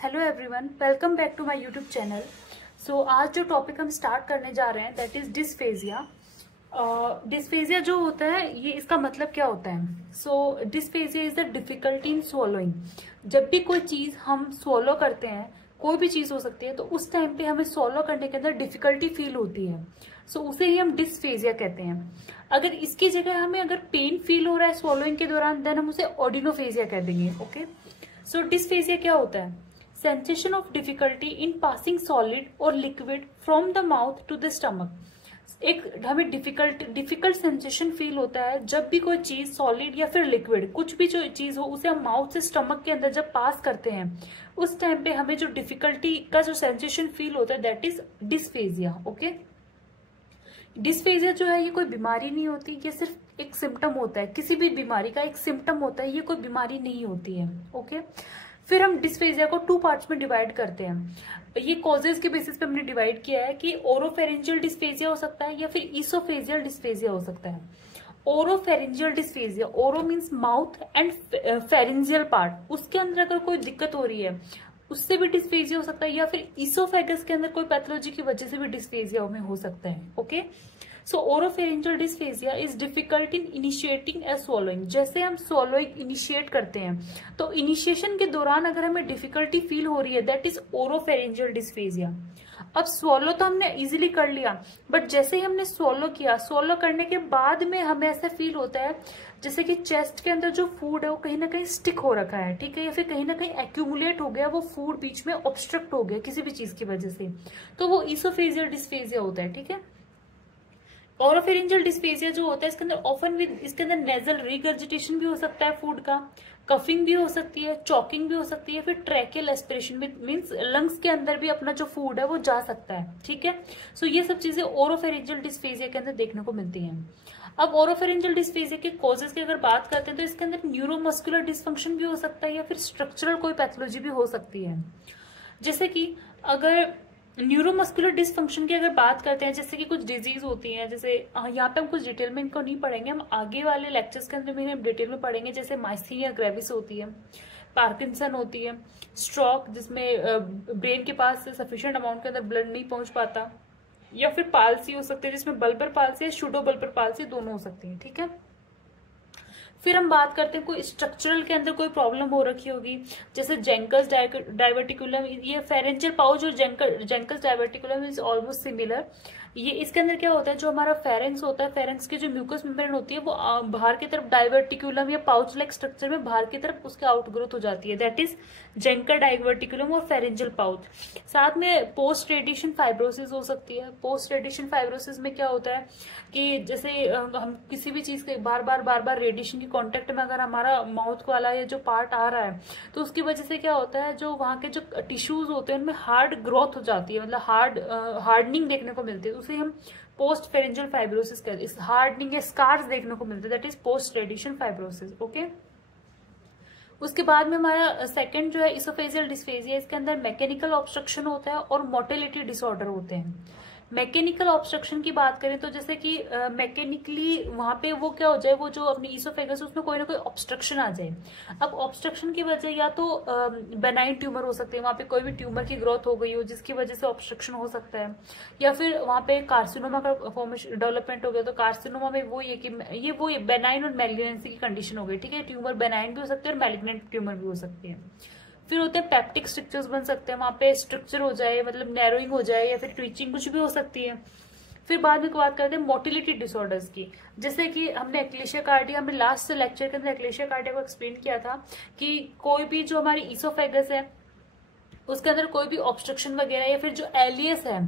Hello everyone, welcome back to my YouTube channel. So आज जो topic हम start करने जा रहे हैं दैट इज डिस्फेजिया। डिस्फेजिया जो होता है ये इसका मतलब क्या होता है? So dysphagia is the difficulty in swallowing। जब भी कोई चीज हम swallow करते हैं, कोई भी चीज हो सकती है, तो उस टाइम पे हमें swallow करने के अंदर डिफिकल्टी फील होती है। सो उसे ही हम डिस्फेजिया कहते हैं। अगर इसकी जगह हमें अगर पेन फील हो रहा है swallowing के दौरान, देन हम उसे ऑडिनोफेजिया कह देंगे। ओके, सो डिस्फेजिया क्या होता है? Sensation of difficulty in passing solid or liquid from the mouth to the stomach। एक हमें डिफिकल्ट सेंसेशन फील होता है जब भी कोई चीज सॉलिड या फिर लिक्विड, कुछ भी जो चीज हो, उसे हम माउथ से स्टमक के अंदर जब पास करते हैं, उस टाइम पे हमें जो डिफिकल्टी का जो सेंसेशन फील होता है that is dysphagia. Okay, dysphagia जो है ये कोई बीमारी नहीं होती, ये सिर्फ एक सिम्टम होता है। किसी भी बीमारी का एक सिम्टम होता है, ये कोई बीमारी नहीं होती है। ओके, फिर हम डिस्फेजिया को 2 पार्ट्स में डिवाइड करते हैं। ये कॉजेज के बेसिस पे हमने डिवाइड किया है कि ओरोफेरेंजियल डिस्फेजिया हो सकता है या फिर ईसोफेजियल डिस्फेजिया हो सकता है। ओरोफेरेंजियल डिस्फेजिया, ओरो means mouth and pharyngeal part, उसके अंदर अगर कोई दिक्कत हो रही है उससे भी डिस्फेजिया हो सकता है, या फिर ईसोफेगस के अंदर कोई पैथोलॉजी की वजह से भी डिस्फेजिया में हो सकता है। Okay, so oropharyngeal dysphagia is difficult in initiating A swallowing। जैसे हम swallowing इनिशिएट करते हैं, तो इनिशिएशन के दौरान अगर हमें डिफिकल्टी फील हो रही है दैट इज ओरोफेरेंजियल डिस्फेजिया। अब swallow तो हमने इजीली कर लिया, बट जैसे ही हमने swallow किया, swallow करने के बाद में हमें ऐसा फील होता है जैसे कि चेस्ट के अंदर जो फूड है वो कहीं ना कहीं स्टिक हो रखा है, ठीक है, या फिर कहीं ना कहीं एक्यूमुलेट हो गया, वो फूड बीच में ऑब्स्ट्रक्ट हो गया किसी भी चीज की वजह से, तो वो ईसोफेजियल डिस्फेजिया होता है। ठीक है, ओरोफेरेंजियल डिस्फेजिया जो होता है इसके अंदर ऑफन विद इसके अंदर नेजल रिगर्जिटेशन भी हो सकता है फूड का, कफिंग भी हो सकती है, चॉकिंग भी हो सकती है, फिर ट्रैकियल एस्पिरेशन भी, मींस लंग्स के अंदर भी अपना जो फूड है वो जा सकता है। ठीक है, सो ये सब चीजें ओरोफेरेंजियल डिस्फेजिया के अंदर देखने को मिलती हैं। अब ओरोफेरेंजियल डिस्फेजिया के कॉजेज की अगर बात करते हैं तो इसके अंदर न्यूरोमस्कुलर डिस्फंक्शन भी हो सकता है या फिर स्ट्रक्चरल कोई पैथोलॉजी भी हो सकती है। जैसे कि अगर न्यूरोमस्कुलर डिसफंक्शन की अगर बात करते हैं, जैसे कि कुछ डिजीज होती हैं, जैसे यहाँ पे हम कुछ डिटेल में इनको नहीं पढ़ेंगे, हम आगे वाले लेक्चर्स के अंदर में हम डिटेल में पढ़ेंगे। जैसे माइस्थीनिया ग्रेविस होती है, पार्किंसन होती है, स्ट्रोक जिसमें ब्रेन के पास सफिशिएंट अमाउंट के अंदर ब्लड नहीं पहुंच पाता, या फिर पालसी हो सकती है जिसमें बल्बर पालसी या शूडो बल्बर पालसी दोनों हो सकती है। ठीक है, फिर हम बात करते हैं कोई स्ट्रक्चरल के अंदर कोई प्रॉब्लम हो रखी होगी, जैसे जेंकस डाइवर्टिकुलम, ये फेरेंजियल पाउच और जेंकस डाइवर्टिकुलम इज ऑलमोस्ट सिमिलर। ये इसके अंदर क्या होता है, जो हमारा फेरेंक्स होता है, फेरेंक्स की जो म्यूकस मेम्ब्रेन होती है वो बाहर की तरफ डाइवर्टिकुलम या पाउच लाइक स्ट्रक्चर में बाहर की तरफ उसके आउटग्रोथ हो जाती है, दैट इज जेंकर डाइवर्टिकुलम और फेरेंजियल पाउच। साथ में पोस्ट रेडिएशन फाइब्रोसिस हो सकती है। पोस्ट रेडिएशन फाइब्रोसिस में क्या होता है कि जैसे हम किसी भी चीज के बार बार रेडिएशन की कांटेक्ट में अगर हमारा माउथ वाला ये जो पार्ट आ रहा है, तो उसकी वजह से क्या होता है, जो वहां के जो टिश्यूज होते हैं उनमें हार्ड ग्रोथ हो जाती है, मतलब हार्डनिंग देखने को मिलती है, उसे हम पोस्ट फेरेंजियल फाइब्रोसिस कहते हैं। हार्डनिंग या स्कार्स देखने को मिलते हैं, that is post radiation fibrosis. Okay, उसके बाद में हमारा सेकंड जो है इसोफेजियल डिस्फेजिया, इसके अंदर मैकेनिकल ऑब्स्ट्रक्शन होता है और मोटिलिटी डिसऑर्डर होते हैं। मैकेनिकल ऑब्स्ट्रक्शन की बात करें तो जैसे कि मैकेनिकली वहां पे वो क्या हो जाए, वो जो अपनी ईसोफेगस उसमें कोई ना कोई ऑब्स्ट्रक्शन आ जाए। अब ऑब्स्ट्रक्शन की वजह या तो बेनाइन ट्यूमर हो सकते हैं, वहां पे कोई भी ट्यूमर की ग्रोथ हो गई हो जिसकी वजह से ऑब्स्ट्रक्शन हो सकता है, या फिर वहां पे कार्सिनोमा का फॉर्मेशन डेवलपमेंट हो गया, तो कार्सिनोमा में वो ये कि ये बेनाइन और मैलिग्नेंसी की कंडीशन हो गई। ठीक है, ट्यूमर बेनाइन भी हो सकते हैं और मैलिग्नेंट ट्यूमर भी हो सकती है। फिर होते हैं पेप्टिक स्ट्रक्चर्स बन सकते हैं, वहां पे स्ट्रक्चर हो जाए, मतलब नैरोइंग हो जाए या फिर ट्विचिंग कुछ भी हो सकती है। फिर बाद में बात करते हैं मोटिलिटी डिसऑर्डर्स की, जैसे कि हमने एक्लेशिया कार्डिया, हमने लास्ट लेक्चर के अंदर एक्लेशिया कार्डिया को एक्सप्लेन किया था कि कोई भी जो हमारी ईसोफेगस है उसके अंदर कोई भी ऑब्स्ट्रक्शन वगैरह, या फिर जो एलियस है,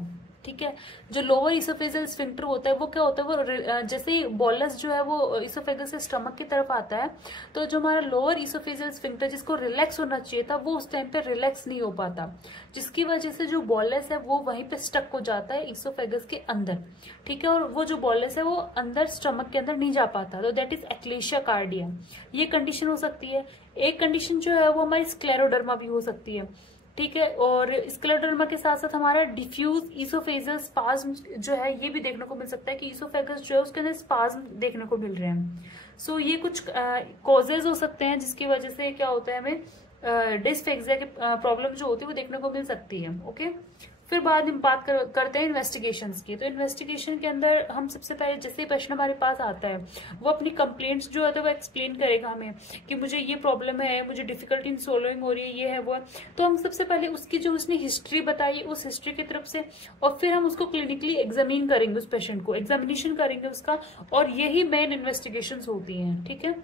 ठीक है, जो लोअर इसोफेजियल स्फिंक्टर होता है वो क्या होता है, वो जैसे ही बॉलस जो है वो इसोफेगस से स्टमक की तरफ आता है, तो जो हमारा लोअर इसोफेजियल स्फिंक्टर जिसको रिलैक्स होना चाहिए था वो उस टाइम पे रिलैक्स नहीं हो पाता, जिसकी वजह से जो बॉलस है वो वहीं पे स्टक हो जाता है इसोफेगस के अंदर। ठीक है, और वो जो बॉलस है वो अंदर स्टमक के अंदर नहीं जा पाता, तो दैट इज एक्लेशिया कार्डिया। ये कंडीशन हो सकती है। एक कंडीशन जो है वो हमारी स्क्लेरोडर्मा भी हो सकती है। ठीक है, और स्क्लेरोडर्मा के साथ साथ हमारा डिफ्यूज इसोफेजियल स्पाज्म जो है ये भी देखने को मिल सकता है कि इसोफेगस जो है उसके अंदर स्पाज्म देखने को मिल रहे हैं। सो ये कुछ कॉजेज हो सकते हैं जिसकी वजह से क्या होता है, हमें डिस्फेक्सिया की प्रॉब्लम जो होती है वो देखने को मिल सकती है। ओके, फिर बाद में बात करते हैं इन्वेस्टिगेशंस की। तो इन्वेस्टिगेशन के अंदर हम सबसे पहले जैसे ही पेशेंट हमारे पास आता है वो अपनी कंप्लेंट्स जो है वो एक्सप्लेन करेगा हमें कि मुझे ये प्रॉब्लम है, मुझे डिफिकल्टी इन सोलोइंग हो रही है, ये है वो है। तो हम सबसे पहले उसकी जो उसने हिस्ट्री बताई उस हिस्ट्री की तरफ से, और फिर हम उसको क्लिनिकली एग्जामिन करेंगे, उस पेशेंट को एग्जामिनेशन करेंगे उसका, और यही मेन इन्वेस्टिगेशन होती है। ठीक है,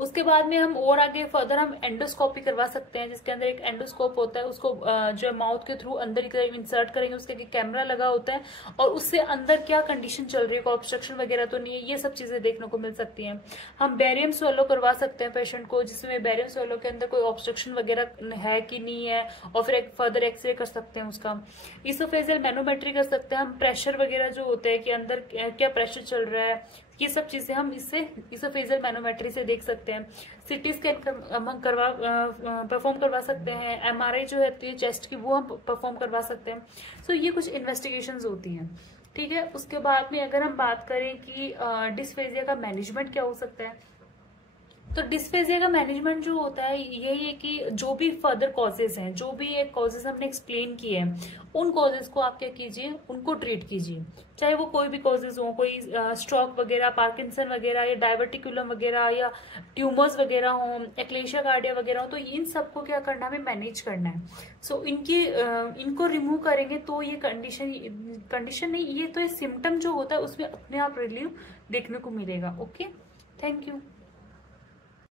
उसके बाद में हम और आगे फर्दर हम एंडोस्कोपी करवा सकते हैं, जिसके अंदर एक एंडोस्कोप होता है, उसको जो माउथ के थ्रू अंदर की तरफ इंसर्ट करेंगे, उसके कैमरा लगा होता है, और उससे अंदर क्या कंडीशन चल रही है, कोई ऑब्स्ट्रक्शन वगैरह तो नहीं है, ये सब चीजें देखने को मिल सकती हैं। हम बैरियम स्वेलो करवा सकते हैं पेशेंट को, जिसमें बैरियम स्वेलो के अंदर कोई ऑब्स्ट्रक्शन वगैरह है कि नहीं है, और फिर एक फर्दर एक्सरे कर सकते हैं उसका। इसोफेजियल मैनोमेट्री कर सकते हैं हम, प्रेशर वगैरह जो होते हैं कि अंदर क्या प्रेशर चल रहा है, ये सब चीजें हम इससे इसोफेजियल मैनोमेट्री से देख सकते हैं। सीटी स्कैन परफॉर्म करवा सकते हैं, एमआरआई जो है चेस्ट की वो हम परफॉर्म करवा सकते हैं। सो ये कुछ इन्वेस्टिगेशंस होती हैं। ठीक है, उसके बाद में अगर हम बात करें कि डिस्फेजिया का मैनेजमेंट क्या हो सकता है, तो डिस्फेजिया का मैनेजमेंट जो होता है यही है कि जो भी फर्दर कॉजेज हैं, जो भी एक कॉजेज हमने एक्सप्लेन किए हैं, उन कॉजेज को आप क्या कीजिए, उनको ट्रीट कीजिए, चाहे वो कोई भी कॉजेज हो, कोई स्ट्रोक वगैरह, पार्किंसन वगैरह, या डायवर्टिकुलम वगैरह, या ट्यूमर्स वगैरह हो, एक्लेशिया कार्डिया वगैरह हो, तो इन सबको क्या करना है, हमें मैनेज करना है। सो इनको रिमूव करेंगे तो ये कंडीशन नहीं, ये तो ये सिम्टम जो होता है उसमें अपने आप रिलीव देखने को मिलेगा। Okay, thank you.